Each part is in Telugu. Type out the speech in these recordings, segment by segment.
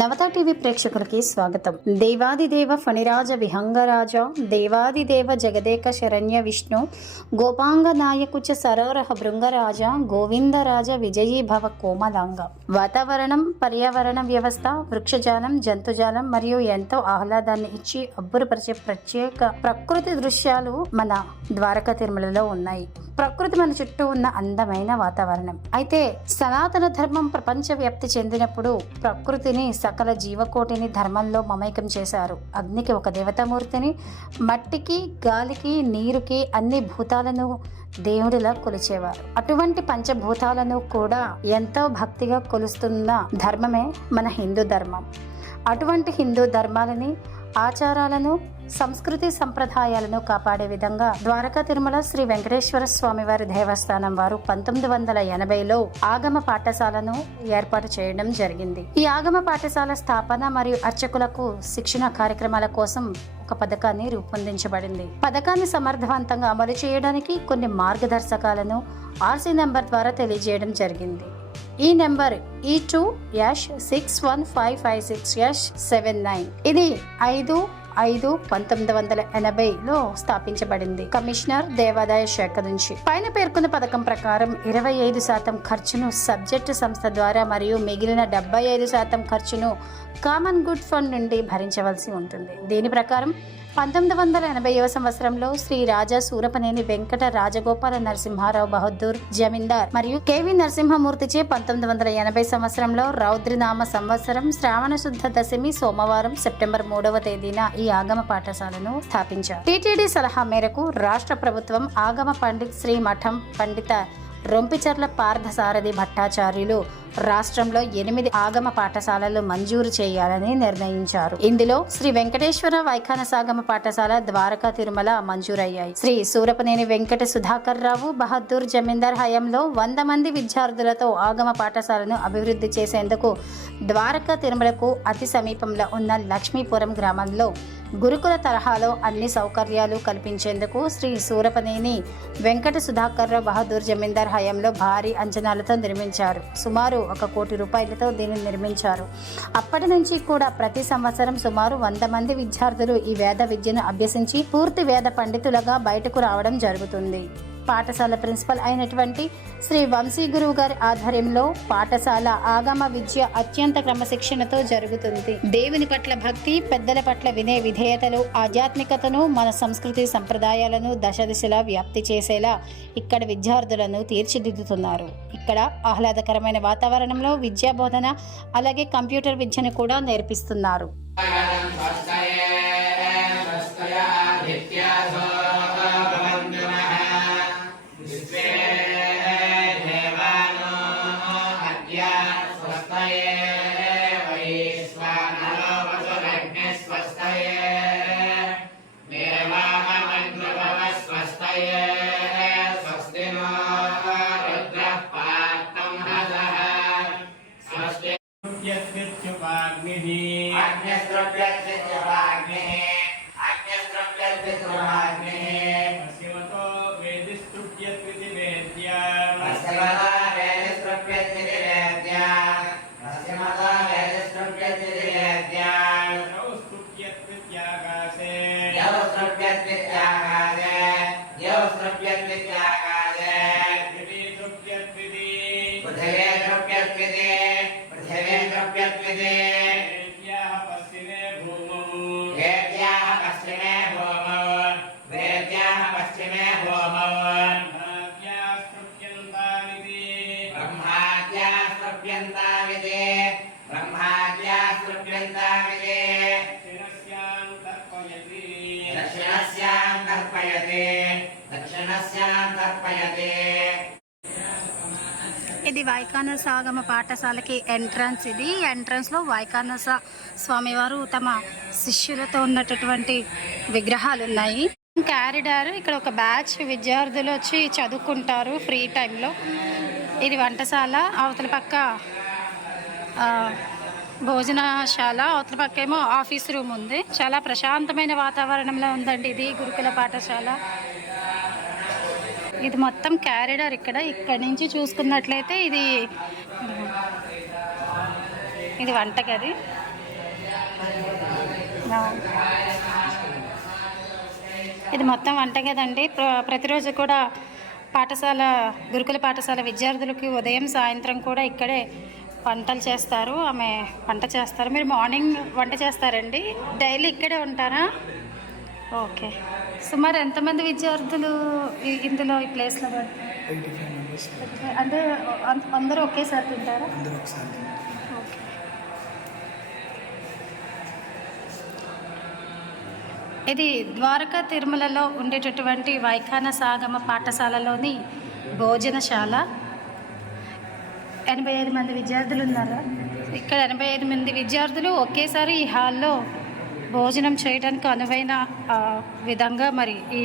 నవత టీవీ ప్రేక్షకులకి స్వాగతం. దేవాదిదేవ ఫణిరాజ విహంగరాజ దేవాదిదేవ జగదేక శరణ్య విష్ణు గోపాంగ నాయకుచ సరోరహ భృంగరాజ గోవిందరాజ విజయీ భవ కోమలాంగ. వాతావరణం, పర్యావరణ వ్యవస్థ, వృక్షజాలం, జంతుజాలం మరియు ఎంతో ఆహ్లాదాన్ని ఇచ్చి అబ్బురపరిచే ప్రత్యేక ప్రకృతి దృశ్యాలు మన ద్వారకా తిరుమలలో ఉన్నాయి. ప్రకృతి మన చుట్టూ ఉన్న అందమైన వాతావరణం. అయితే సనాతన ధర్మం ప్రపంచ వ్యాప్తి చెందినప్పుడు ప్రకృతిని, సకల జీవకోటిని ధర్మంలో మమైకం చేశారు. అగ్నికి ఒక దేవతామూర్తిని, మట్టికి, గాలికి, నీరుకి, అన్ని భూతాలను దేవుడిలా కొలిచేవారు. అటువంటి పంచభూతాలను కూడా ఎంతో భక్తిగా కొలుస్తున్న ధర్మమే మన హిందూ ధర్మం. అటువంటి హిందూ ధర్మాలని, ఆచారాలను, సంస్కృతి సంప్రదాయాలను కాపాడే విధంగా ద్వారకా తిరుమల శ్రీ వెంకటేశ్వర స్వామి వారి దేవస్థానం వారు 1980లో ఆగమ పాఠశాలను ఏర్పాటు చేయడం జరిగింది. ఈ ఆగమ పాఠశాల స్థాపన మరియు అర్చకులకు శిక్షణ కార్యక్రమాల కోసం ఒక పథకాన్ని రూపొందించబడింది. పథకాన్ని సమర్థవంతంగా అమలు చేయడానికి కొన్ని మార్గదర్శకాలను ఆర్సీ నెంబర్ ద్వారా తెలియజేయడం జరిగింది. ఈ నెంబర్ E2-615556-79. ఇది 5/5/1980లో స్థాపించబడింది. కమిషనర్, దేవాదాయ శాఖ నుంచి. పైన పేర్కొన్న పథకం ప్రకారం 25% ఖర్చును సబ్జెక్టు సంస్థ ద్వారా మరియు మిగిలిన 75% ఖర్చును కామన్ గుడ్ ఫండ్ నుండి భరించవలసి ఉంటుంది. దీని ప్రకారం 1980వ సంవత్సరంలో శ్రీ రాజా సూరపనేని వెంకట రాజగోపాల నరసింహారావు బహదూర్ జమీందార్ మరియు కేవి నరసింహమూర్తిచే 1980 సంవత్సరంలో రౌద్రనామ సంవత్సరం శ్రావణ శుద్ధ దశమి సోమవారం సెప్టెంబర్ 3వ తేదీన ఈ ఆగమ పాఠశాలను స్థాపించారు. టీటీడీ సలహా మేరకు రాష్ట్ర ప్రభుత్వం ఆగమ పండిత్ శ్రీ మఠం పండిత రొంపిచర్ల పార్థసారథి భట్టాచార్యులు రాష్ట్రంలో 8 ఆగమ పాఠశాలలు మంజూరు చేయాలని నిర్ణయించారు. ఇందులో శ్రీ వెంకటేశ్వర వైఖానసాగమ పాఠశాల, ద్వారకా తిరుమల మంజూరయ్యాయి. శ్రీ సూరపనేని వెంకట సుధాకర్ రావు బహదూర్ జమీందార్ హయాంలో 100 మంది విద్యార్థులతో ఆగమ పాఠశాలను అభివృద్ధి చేసేందుకు ద్వారకా తిరుమలకు అతి సమీపంలో ఉన్న లక్ష్మీపురం గ్రామంలో గురుకుల తరహాలో అన్ని సౌకర్యాలు కల్పించేందుకు శ్రీ సూరపనేని వెంకట సుధాకర్ రావు బహదూర్ జమీందార్ హయాంలో భారీ అంచనాలతో నిర్మించారు. సుమారు 1 కోటి రూపాయలతో దీనిని నిర్మించారు. అప్పటి నుంచి కూడా ప్రతి సంవత్సరం సుమారు 100 మంది విద్యార్థులు ఈ వేద విద్యను అభ్యసించి పూర్తి వేద పండితులుగా బయటకు రావడం జరుగుతుంది. పాఠశాల ప్రిన్సిపల్ అయినటువంటి శ్రీ వంశీ గురువు గారి ఆధ్వర్యంలో పాఠశాల ఆగమ విద్య అత్యంత క్రమశిక్షణతో జరుగుతుంది. దేవుని పట్ల భక్తి, పెద్దల పట్ల వినయ విధేయతలు, ఆధ్యాత్మికతను, మన సంస్కృతి సంప్రదాయాలను దశ దిశలా వ్యాప్తి చేసేలా ఇక్కడ విద్యార్థులను తీర్చిదిద్దుతున్నారు. ఇక్కడ ఆహ్లాదకరమైన వాతావరణంలో విద్యా బోధన, అలాగే కంప్యూటర్ విద్యను కూడా నేర్పిస్తున్నారు. ఇది వైఖానస ఆగమ పాఠశాలకి ఎంట్రన్స్. ఇది ఎంట్రన్స్ లో వైఖానస స్వామివారు తమ శిష్యులతో ఉన్నటువంటి విగ్రహాలు ఉన్నాయి. కారిడార్, ఇక్కడ ఒక బ్యాచ్ విద్యార్థులు వచ్చి చదువుకుంటారు ఫ్రీ టైంలో. ఇది వంటశాల, అవతల పక్క భోజనశాల, అవతల పక్క ఏమో ఆఫీస్ రూమ్ ఉంది. చాలా ప్రశాంతమైన వాతావరణంలో ఉందండి ఇది గురుకుల పాఠశాల. ఇది మొత్తం క్యారిడార్. ఇక్కడ నుంచి చూసుకున్నట్లయితే ఇది వంటగది. ఇది మొత్తం వంట కదండి. ప్రతిరోజు కూడా పాఠశాల గురుకుల పాఠశాల విద్యార్థులకి ఉదయం సాయంత్రం కూడా ఇక్కడే వంటలు చేస్తారు. ఆమె వంట చేస్తారు. మీరు మార్నింగ్ వంట చేస్తారండి? డైలీ ఇక్కడే ఉంటారా? ఓకే. సుమారు ఎంతమంది విద్యార్థులు ఇందులో ఈ ప్లేస్లో అంటే అందరూ ఒకేసారి తింటారా? ఓకే. ఇది ద్వారకా తిరుమలలో ఉండేటటువంటి వైఖాన సాగమ పాఠశాలలోని భోజనశాల. 85 మంది విద్యార్థులు ఉన్నారా? ఇక్కడ 85 మంది విద్యార్థులు ఒకేసారి ఈ హాల్లో భోజనం చేయడానికి అనువైన విధంగా మరి ఈ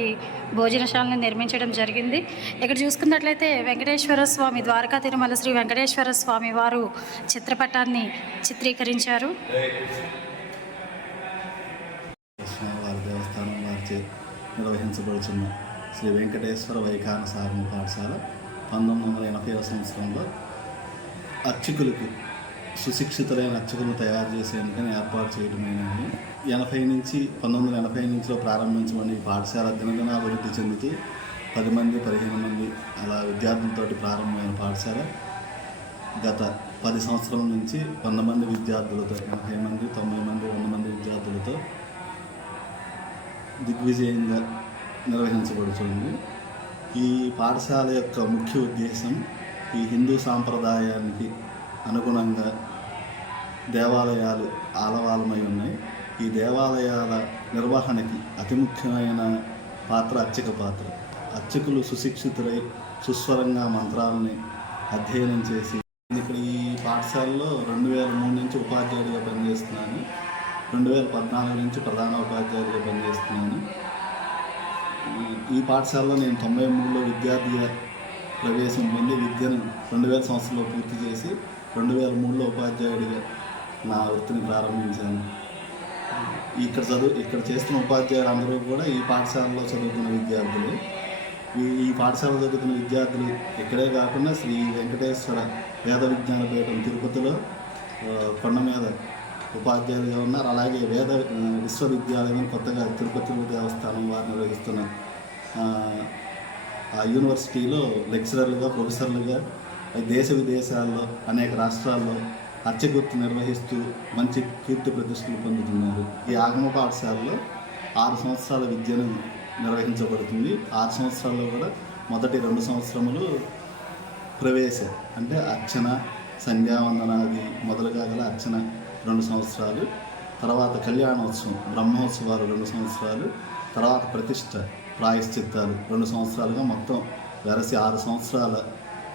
భోజనశాలను నిర్మించడం జరిగింది. ఇక్కడ చూసుకున్నట్లయితే వెంకటేశ్వర స్వామి, ద్వారకా తిరుమల శ్రీ వెంకటేశ్వర స్వామి వారు చిత్రపటాన్ని చిత్రీకరించారు. వారి దేవస్థానం వారిచే నిర్వహించబడుతున్న శ్రీ వెంకటేశ్వర వైఖాన సాగమ పాఠశాల 1980వ సంవత్సరంలో అర్చకులకు సుశిక్షితులైన అర్చకులను తయారు చేసేందుకని ఏర్పాటు చేయడమైనది. 1980 నుంచి ప్రారంభించబడిన ఈ పాఠశాల దినదిన అభివృద్ధి చెందుతూ 10 మంది 15 మంది అలా విద్యార్థులతోటి ప్రారంభమైన పాఠశాల గత 10 సంవత్సరాల నుంచి 100 మంది విద్యార్థులతో, 80 మంది 90 మంది 100 మంది విద్యార్థులతో దిగ్విజయంగా నిర్వహించబడుతుంది. ఈ పాఠశాల యొక్క ముఖ్య ఉద్దేశం ఈ హిందూ సాంప్రదాయానికి అనుగుణంగా దేవాలయాలు ఆలవాలమై ఉన్నాయి. ఈ దేవాలయాల నిర్వహణకి అతి ముఖ్యమైన పాత్ర అర్చక పాత్ర. అర్చకులు సుశిక్షితులై సుస్వరంగా మంత్రాలని అధ్యయనం చేసి ఇక్కడ ఈ పాఠశాలలో 2003 నుంచి ఉపాధ్యాయుడిగా పనిచేస్తున్నాను. 2014 నుంచి ప్రధాన ఉపాధ్యాయుడిగా పనిచేస్తున్నాను. ఈ పాఠశాలలో నేను 93లో విద్యార్థిగా ప్రవేశం పొంది విద్యను 2000 సంవత్సరంలో పూర్తి చేసి 2003లో ఉపాధ్యాయుడిగా నా వృత్తిని ప్రారంభించాను. ఇక్కడ చేస్తున్న ఉపాధ్యాయులు అందరూ కూడా ఈ పాఠశాలలో చదువుతున్న విద్యార్థులు. ఈ పాఠశాలలో చదువుతున్న విద్యార్థులు ఇక్కడే కాకుండా శ్రీ వెంకటేశ్వర వేద విజ్ఞాన పీఠం తిరుపతిలో కొండ మీద ఉపాధ్యాయులుగా ఉన్నారు. అలాగే వేద విశ్వవిద్యాలయం కొత్తగా తిరుపతి దేవస్థానం వారు నిర్వహిస్తున్న ఆ యూనివర్సిటీలో లెక్చరర్లుగా, ప్రొఫెసర్లుగా దేశ విదేశాల్లో అనేక రాష్ట్రాల్లో అర్చకవృత్తి నిర్వహిస్తూ మంచి కీర్తి ప్రతిష్టలు పొందుతున్నారు. ఈ ఆగమ పాఠశాలలో 6 సంవత్సరాల విద్యను నిర్వహించబడుతుంది. 6 సంవత్సరాల్లో కూడా మొదటి 2 సంవత్సరములు ప్రవేశ అంటే అర్చన, సంధ్యావందనాది మొదలుగా గల అర్చన 2 సంవత్సరాలు, తర్వాత కళ్యాణోత్సవం బ్రహ్మోత్సవాలు 2 సంవత్సరాలు, తర్వాత ప్రతిష్ట ప్రాయశ్చిత్తాలు 2 సంవత్సరాలుగా మొత్తం వెరసి 6 సంవత్సరాల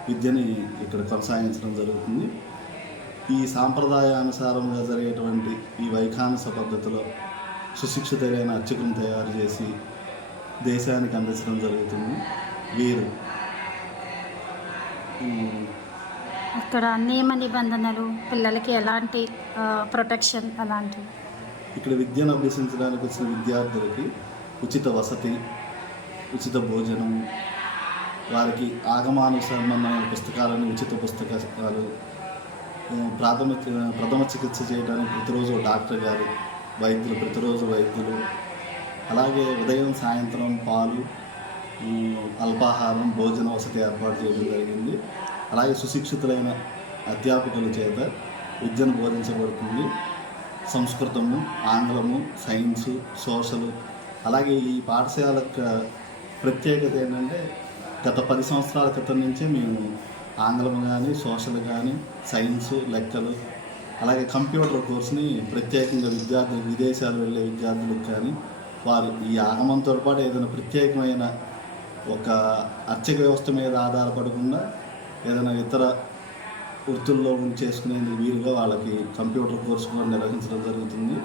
విద్యని ఇక్కడ కొనసాగించడం జరుగుతుంది. ఈ సాంప్రదాయానుసారంగా జరిగేటువంటి ఈ వైఖానస పద్ధతిలో సుశిక్షితులైన అర్చకులను తయారు చేసి దేశానికి అందించడం జరుగుతుంది. వీరు ఇక్కడ నియమ నిబంధనలు, పిల్లలకి ఎలాంటి ప్రొటెక్షన్ అలాంటివి, ఇక్కడ విద్యను అభ్యసించడానికి వచ్చిన విద్యార్థులకి ఉచిత వసతి, ఉచిత భోజనం, వారికి సంబంధమైన పుస్తకాలను, ఉచిత పుస్తకాలు, ప్రథమ చికిత్స చేయడానికి ప్రతిరోజు డాక్టర్ గారు, వైద్యులు ప్రతిరోజు వైద్యులు, అలాగే ఉదయం సాయంత్రం పాలు, అల్పాహారం, భోజన వసతి ఏర్పాటు చేయడం జరిగింది. అలాగే సుశిక్షితులైన అధ్యాపకుల చేత విద్యను బోధించబడుతుంది. సంస్కృతము, ఆంగ్లము, సైన్సు, సోషల్. అలాగే ఈ పాఠశాల ప్రత్యేకత ఏంటంటే గత 10 సంవత్సరాల క్రితం నుంచే మేము ఆంగ్లం కానీ, సోషల్ కానీ, సైన్సు, లెక్కలు, అలాగే కంప్యూటర్ కోర్సుని ప్రత్యేకంగా విద్యార్థులు, విదేశాలు వెళ్ళే విద్యార్థులకు కానీ వారు ఈ ఆగమంతో పాటు ఏదైనా ప్రత్యేకమైన ఒక అర్చక వ్యవస్థ మీద ఆధారపడకుండా ఏదైనా ఇతర వృత్తుల్లో చేసుకునేందుకు వీలుగా వాళ్ళకి కంప్యూటర్ కోర్సు కూడా నిర్వహించడం జరుగుతుంది.